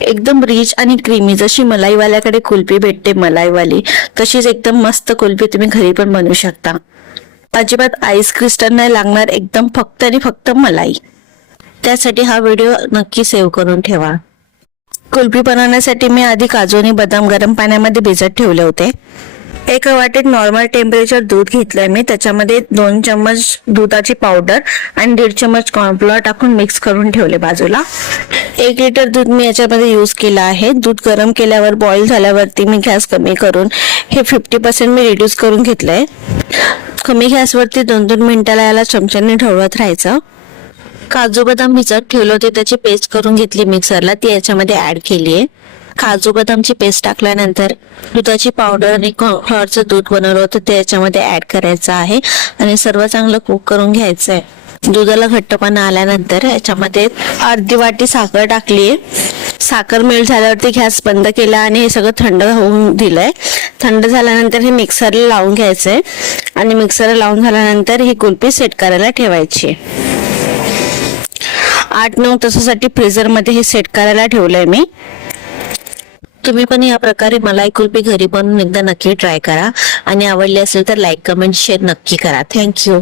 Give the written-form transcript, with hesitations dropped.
एकदम रिच आणि क्रीमी, जशी मलाईवाल्याकडे कुल्फी भेटते मलाईवाली, तशीच एकदम मस्त कुल्फी तुम्ही घरी पण बनवू शकता. अजिबात आईस क्रिस्टल नाही लागणार, एकदम फक्त आणि फक्त मलाई. त्यासाठी हा व्हिडिओ नक्की सेव्ह करून ठेवा. कुल्फी बनवण्यासाठी मी आधी काजू आणि बदाम गरम पाण्यामध्ये भिजत ठेवले होते. एका वाटीत नॉर्मल टेम्परेचर दूध घेतलंय मी. त्याच्यामध्ये 2 चम्मच दुधाची पावडर आणि 1.5 चम्मच कॉर्नफ्लोअर टाकून मिक्स करून ठेवले बाजूला. 1 लिटर दूध मी याच्यामध्ये यूज केलं आहे. दूध गरम केल्यावर बॉईल झाल्यावरती मी गॅस कमी करून हे 50% मी रिड्यूस करून घेतलंय. कमी गॅसवरती 2-2 मिनिटाला याला चमच्याने ढवळत राहायचं. काजू बदाम भिजत ठेवले होते, त्याची पेस्ट करून घेतली मिक्सरला, ती याच्यामध्ये ऍड केली आहे. काजू बदामची पेस्ट टाकल्यानंतर दुधाची पावडर आणि कॉर्नफ्लॉवरचं दूध बनवलं होतं ते याच्यामध्ये ऍड करायचं आहे आणि सर्व चांगलं कुक करून घ्यायचं आहे. दुधाला घट्टपणा आल्यानंतर याच्यामध्ये अर्धी वाटी साखर टाकली. साखर मेल्ट झाल्यावरती गॅस बंद केला आणि हे सगळं थंड होऊन दिलंय. थंड झाल्यानंतर हे मिक्सरला लावून घ्यायचंय आणि मिक्सरला लावून झाल्यानंतर ही कुल्फी सेट करायला ठेवायची. 8-9 तासासाठी फ्रीजर मध्ये हे सेट करायला ठेवलंय मी. तुम्ही पण या प्रकारे मलाई कुल्फी घरी बनवून एकदा नक्की ट्राय करा आणि आवडली असेल तर लाईक, कमेंट, शेअर नक्की करा. थँक्यू.